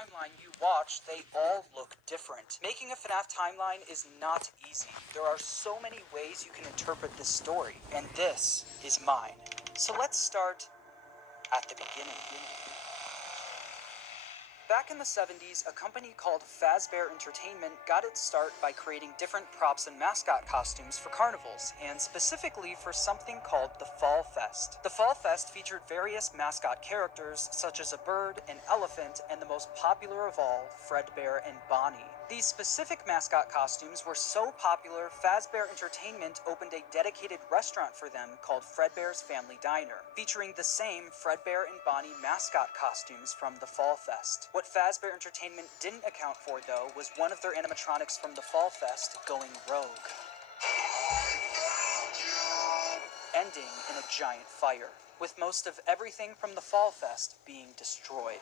timeline you watch, they all look different. Making a FNAF timeline is not easy. There are so many ways you can interpret this story, and this is mine. So let's start at the beginning. Back in the 70s, a company called Fazbear Entertainment got its start by creating different props and mascot costumes for carnivals, and specifically for something called the Fall Fest. The Fall Fest featured various mascot characters such as a bird, an elephant, and the most popular of all, Fredbear and Bonnie. These specific mascot costumes were so popular, Fazbear Entertainment opened a dedicated restaurant for them called Fredbear's Family Diner, featuring the same Fredbear and Bonnie mascot costumes from the Fall Fest. What Fazbear Entertainment didn't account for, though, was one of their animatronics from the Fall Fest going rogue, ending in a giant fire, with most of everything from the Fall Fest being destroyed.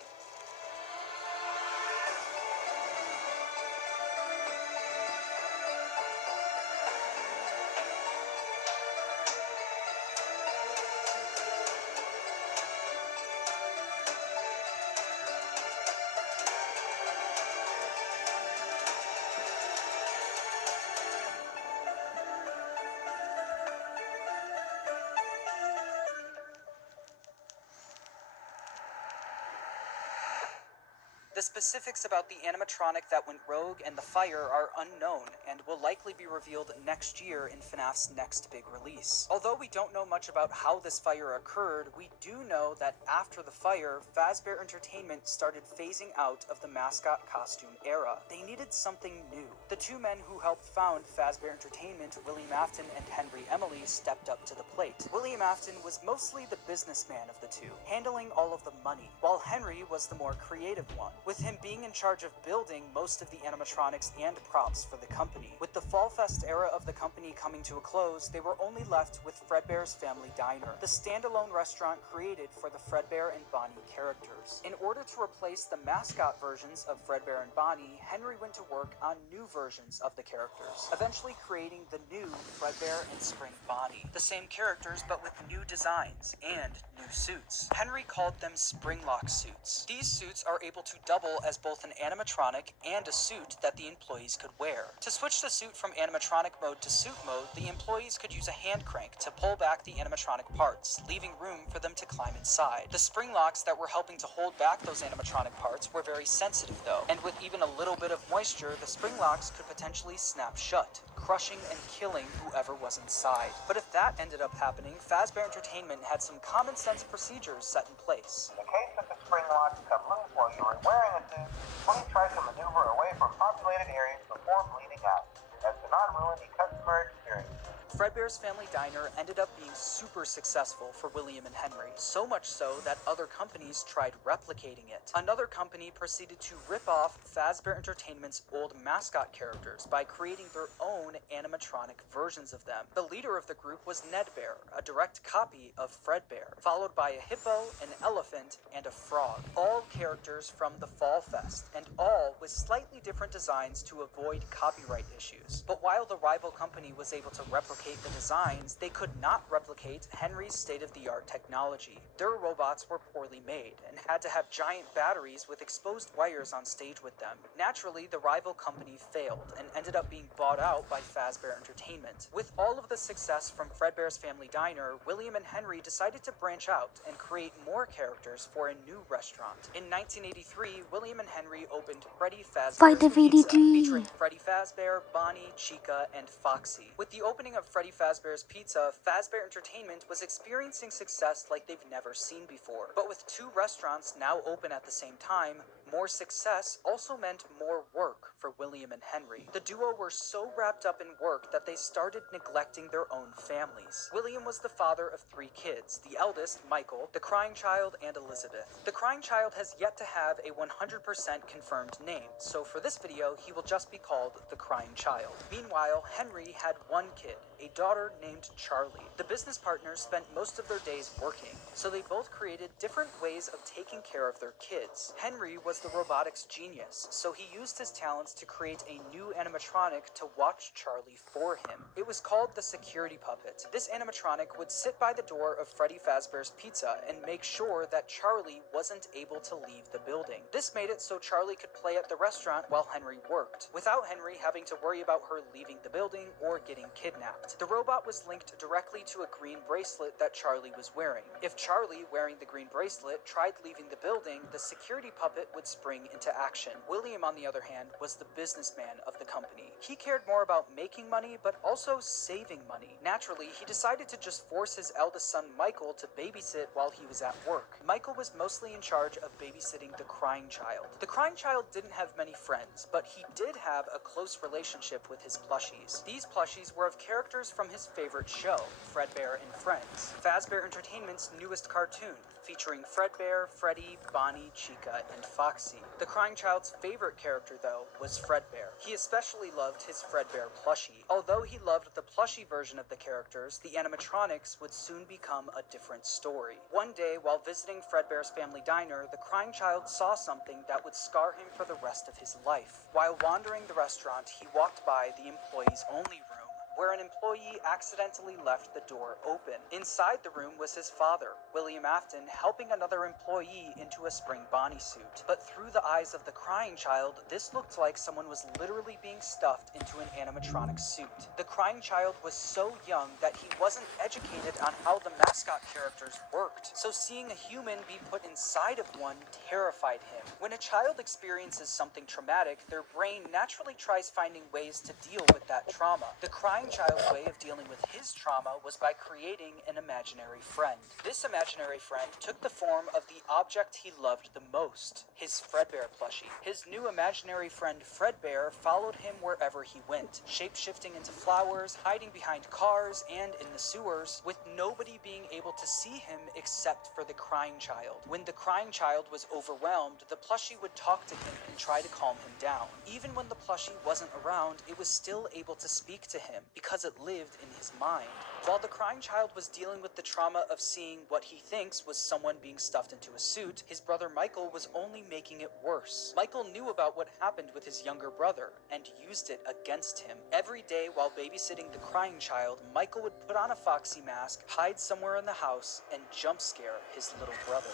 The specifics about the animatronic that went rogue and the fire are unknown and will likely be revealed next year in FNAF's next big release. Although we don't know much about how this fire occurred, we do know that after the fire, Fazbear Entertainment started phasing out of the mascot costume era. They needed something new. The two men who helped found Fazbear Entertainment, William Afton and Henry Emily, stepped up to the plate. William Afton was mostly the businessman of the two, handling all of the money, while Henry was the more creative one, with him being in charge of building most of the animatronics and props for the company. With the Fall Fest era of the company coming to a close, they were only left with Fredbear's Family Diner, the standalone restaurant created for the Fredbear and Bonnie characters. In order to replace the mascot versions of Fredbear and Bonnie, Henry went to work on new versions of the characters, eventually creating the new Fredbear and Spring Bonnie. The same characters, but with new designs and new suits. Henry called them Springlock suits. These suits are able to double as both an animatronic and a suit that the employees could wear. To switch the suit from animatronic mode to suit mode, the employees could use a hand crank to pull back the animatronic parts, leaving room for them to climb inside. The spring locks that were helping to hold back those animatronic parts were very sensitive though, and with even a little bit of moisture, the spring locks could potentially snap shut, crushing and killing whoever was inside. But if that ended up happening, Fazbear Entertainment had some common sense procedures set in place. In case that the spring locks come loose while you are wearing a suit, please try to maneuver away from populated areas before bleeding out, as to not ruin the customer experience. Fredbear's Family Diner ended up being super successful for William and Henry, so much so that other companies tried replicating it. Another company proceeded to rip off Fazbear Entertainment's old mascot characters by creating their own animatronic versions of them. The leader of the group was Nedbear, a direct copy of Fredbear, followed by a hippo, an elephant, and a frog. All characters from the Fall Fest, and all with slightly different designs to avoid copyright issues. But while the rival company was able to replicate the designs, they could not replicate Henry's state-of-the-art technology. Their robots were poorly made and had to have giant batteries with exposed wires on stage with them. Naturally, the rival company failed and ended up being bought out by Fazbear Entertainment. With all of the success from Fredbear's Family Diner, William and Henry decided to branch out and create more characters for a new restaurant. In 1983, William and Henry opened Freddy Fazbear's Pizza, featuring Freddy Fazbear, Bonnie, Chica, and Foxy. With the opening of Freddy Fazbear's Pizza, Fazbear Entertainment was experiencing success like they've never seen before. But with two restaurants now open at the same time, more success also meant more work for William and Henry. The duo were so wrapped up in work that they started neglecting their own families. William was the father of 3 kids, the eldest, Michael, the crying child, and Elizabeth. The crying child has yet to have a 100% confirmed name, so for this video, he will just be called the crying child. Meanwhile, Henry had one kid, a daughter named Charlie. The business partners spent most of their days working, so they both created different ways of taking care of their kids. Henry was was the robotics genius, so he used his talents to create a new animatronic to watch Charlie for him. It was called the security puppet. This animatronic would sit by the door of Freddy Fazbear's Pizza and make sure that Charlie wasn't able to leave the building. This made it so Charlie could play at the restaurant while Henry worked, without Henry having to worry about her leaving the building or getting kidnapped. The robot was linked directly to a green bracelet that Charlie was wearing. If Charlie, wearing the green bracelet, tried leaving the building, the security puppet would spring into action. William, on the other hand, was the businessman of the company. He cared more about making money, but also saving money. Naturally, he decided to just force his eldest son Michael to babysit while he was at work. Michael was mostly in charge of babysitting the crying child. The crying child didn't have many friends, but he did have a close relationship with his plushies. These plushies were of characters from his favorite show, Fredbear and Friends, Fazbear Entertainment's newest cartoon, featuring Fredbear, Freddy, Bonnie, Chica, and Foxy. The crying child's favorite character, though, was Fredbear. He especially loved his Fredbear plushie. Although he loved the plushie version of the characters, the animatronics would soon become a different story. One day, while visiting Fredbear's family diner, the crying child saw something that would scar him for the rest of his life. While wandering the restaurant, he walked by the employees only room, where an employee accidentally left the door open. Inside the room was his father, William Afton, helping another employee into a spring Bonnie suit. But through the eyes of the crying child, this looked like someone was literally being stuffed into an animatronic suit. The crying child was so young that he wasn't educated on how the mascot characters worked, so seeing a human be put inside of one terrified him. When a child experiences something traumatic, their brain naturally tries finding ways to deal with that trauma. The crying child's way of dealing with his trauma was by creating an imaginary friend. This imaginary friend took the form of the object he loved the most, his Fredbear plushie. His new imaginary friend Fredbear followed him wherever he went, shape-shifting into flowers, hiding behind cars and in the sewers, with nobody being able to see him except for the crying child. When the crying child was overwhelmed, the plushie would talk to him and try to calm him down. Even when the plushie wasn't around, it was still able to speak to him, because it lived in his mind. While the crying child was dealing with the trauma of seeing what he thinks was someone being stuffed into a suit, his brother Michael was only making it worse. Michael knew about what happened with his younger brother and used it against him. Every day while babysitting the crying child, Michael would put on a Foxy mask, hide somewhere in the house, and jump scare his little brother.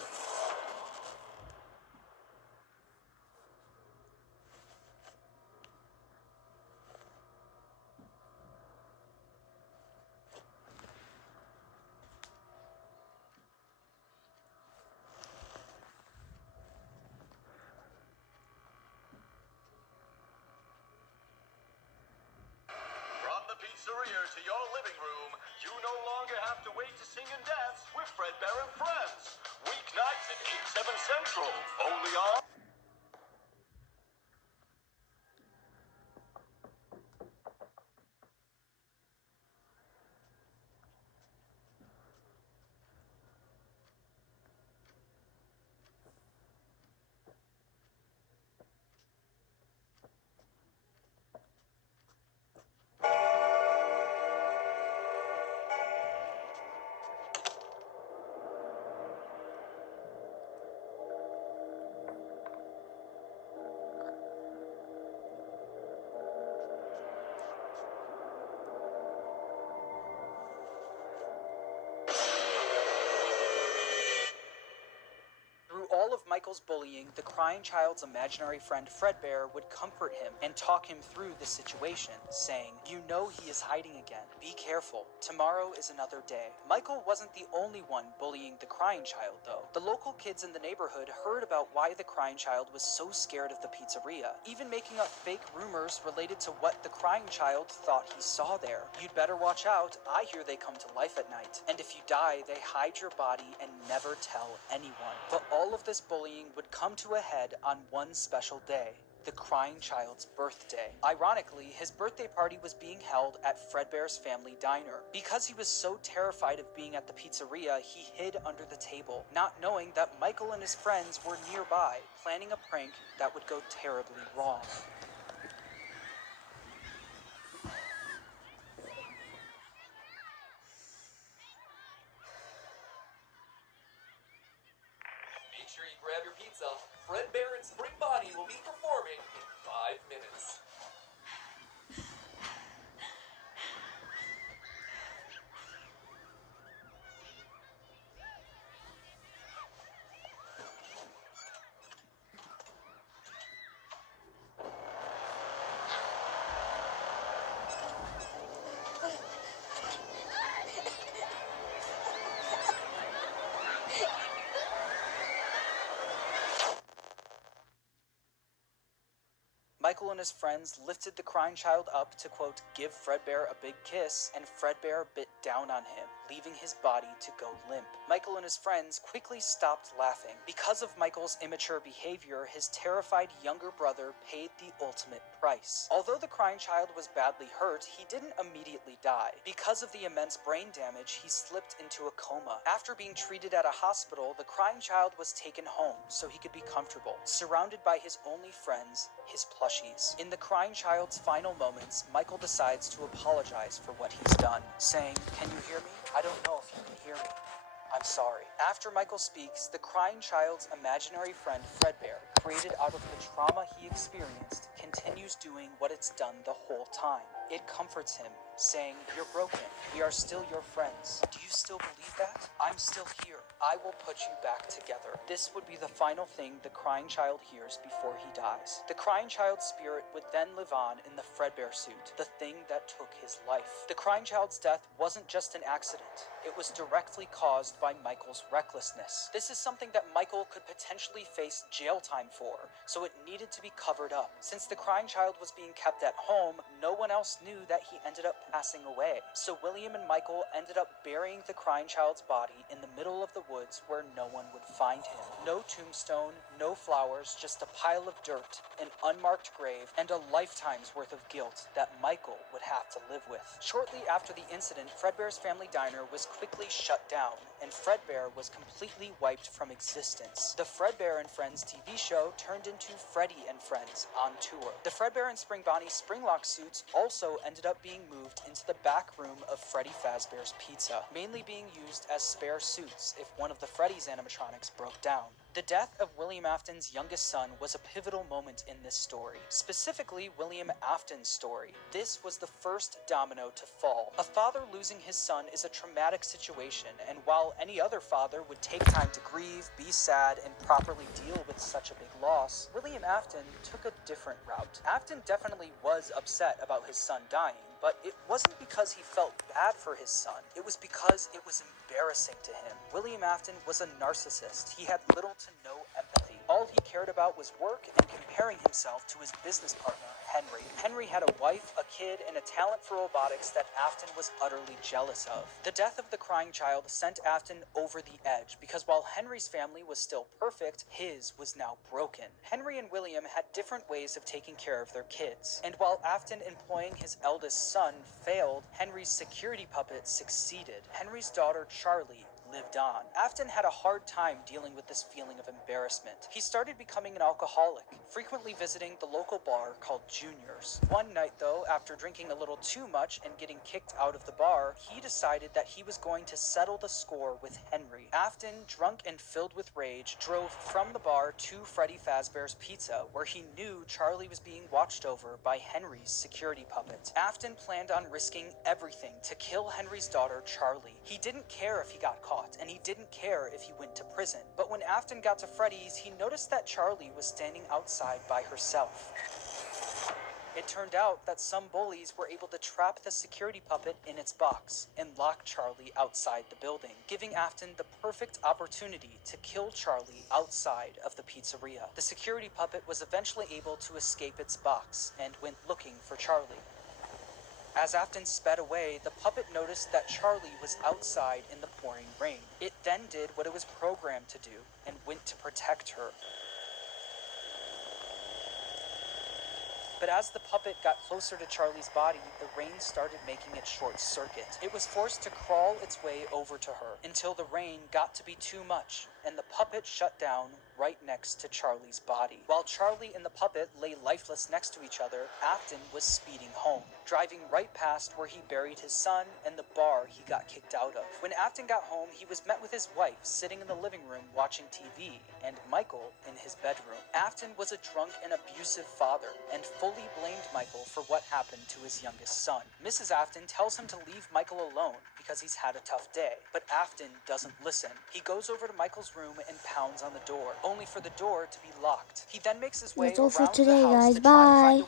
From the pizzeria to your living room, you no longer have to wait to sing and dance with Fredbear and Friends. Weeknights at 8, 7 Central, only on... Through all of Michael's bullying, the crying child's imaginary friend Fredbear would comfort him and talk him through the situation, saying, "You know he is hiding again. Be careful. Tomorrow is another day." Michael wasn't the only one bullying the crying child, though. The local kids in the neighborhood heard about why the crying child was so scared of the pizzeria, even making up fake rumors related to what the crying child thought he saw there. "You'd better watch out. I hear they come to life at night. And if you die, they hide your body and never tell anyone." But all of this bullying would come to a head on one special day, the crying child's birthday. Ironically, his birthday party was being held at Fredbear's family diner. Because he was so terrified of being at the pizzeria, he hid under the table, not knowing that Michael and his friends were nearby, planning a prank that would go terribly wrong. Make sure you grab your pizza. Fredbear and Spring Michael and his friends lifted the crying child up to, quote, give Fredbear a big kiss, and Fredbear bit down on him, leaving his body to go limp. Michael and his friends quickly stopped laughing. Because of Michael's immature behavior, his terrified younger brother paid the ultimate price. Although the crying child was badly hurt, he didn't immediately die. Because of the immense brain damage, he slipped into a coma. After being treated at a hospital, the crying child was taken home so he could be comfortable, surrounded by his only friends, his plushies. In the crying child's final moments, Michael decides to apologize for what he's done, saying, "Can you hear me? I don't know if you can hear me. I'm sorry." After Michael speaks, the crying child's imaginary friend Fredbear, created out of the trauma he experienced, continues doing what it's done the whole time. It comforts him, saying, "You're broken. We are still your friends. Do you still believe that? I'm still here. I will put you back together." This would be the final thing the crying child hears before he dies. The crying child's spirit would then live on in the Fredbear suit, the thing that took his life. The crying child's death wasn't just an accident. It was directly caused by Michael's recklessness. This is something that Michael could potentially face jail time for, so it needed to be covered up. Since the crying child was being kept at home, no one else knew that he ended up passing away. So William and Michael ended up burying the crying child's body in the middle of the woods where no one would find him. No tombstone, no flowers, just a pile of dirt, an unmarked grave, and a lifetime's worth of guilt that Michael would have to live with. Shortly after the incident, Fredbear's family diner was quickly shut down, and Fredbear was completely wiped from existence. The Fredbear and Friends TV show turned into Freddy and Friends on tour. The Fredbear and Spring Bonnie Springlock suits also ended up being moved into the back room of Freddy Fazbear's Pizza, mainly being used as spare suits if one of the Freddy's animatronics broke down. The death of William Afton's youngest son was a pivotal moment in this story, specifically William Afton's story. This was the first domino to fall. A father losing his son is a traumatic situation, and while any other father would take time to grieve, be sad, and properly deal with such a big loss, William Afton took a different route. Afton definitely was upset about his son dying, but it wasn't because he felt bad for his son. It was because it was embarrassing to him. William Afton was a narcissist. He had little to no empathy. All he cared about was work and comparing himself to his business partner, Henry. Henry had a wife, a kid, and a talent for robotics that Afton was utterly jealous of. The death of the crying child sent Afton over the edge because while Henry's family was still perfect, his was now broken. Henry and William had different ways of taking care of their kids, and while Afton employing his eldest son failed, Henry's security puppet succeeded. Henry's daughter, Charlie, lived on. Afton had a hard time dealing with this feeling of embarrassment. He started becoming an alcoholic, frequently visiting the local bar called Junior's. One night, though, after drinking a little too much and getting kicked out of the bar, he decided that he was going to settle the score with Henry. Afton, drunk and filled with rage, drove from the bar to Freddy Fazbear's Pizza, where he knew Charlie was being watched over by Henry's security puppet. Afton planned on risking everything to kill Henry's daughter, Charlie. He didn't care if he got caught, and he didn't care if he went to prison. But when Afton got to Freddy's, he noticed that Charlie was standing outside by herself. It turned out that some bullies were able to trap the security puppet in its box and lock Charlie outside the building, giving Afton the perfect opportunity to kill Charlie outside of the pizzeria. The security puppet was eventually able to escape its box and went looking for Charlie. As Afton sped away, the puppet noticed that Charlie was outside in the pouring rain. It then did what it was programmed to do and went to protect her. But as the puppet got closer to Charlie's body, the rain started making it short circuit. It was forced to crawl its way over to her until the rain got to be too much, and the puppet shut down right next to Charlie's body. While Charlie and the puppet lay lifeless next to each other, Afton was speeding home, driving right past where he buried his son and the bar he got kicked out of. When Afton got home, he was met with his wife sitting in the living room watching TV, and Michael in his bedroom. Afton was a drunk and abusive father, and fully blamed Michael for what happened to his youngest son. Mrs. Afton tells him to leave Michael alone because he's had a tough day, but Afton doesn't listen. He goes over to Michael's room and pounds on the door, only for the door to be locked. He then makes his way That's all for around today, the house guys. to try and find Bye. a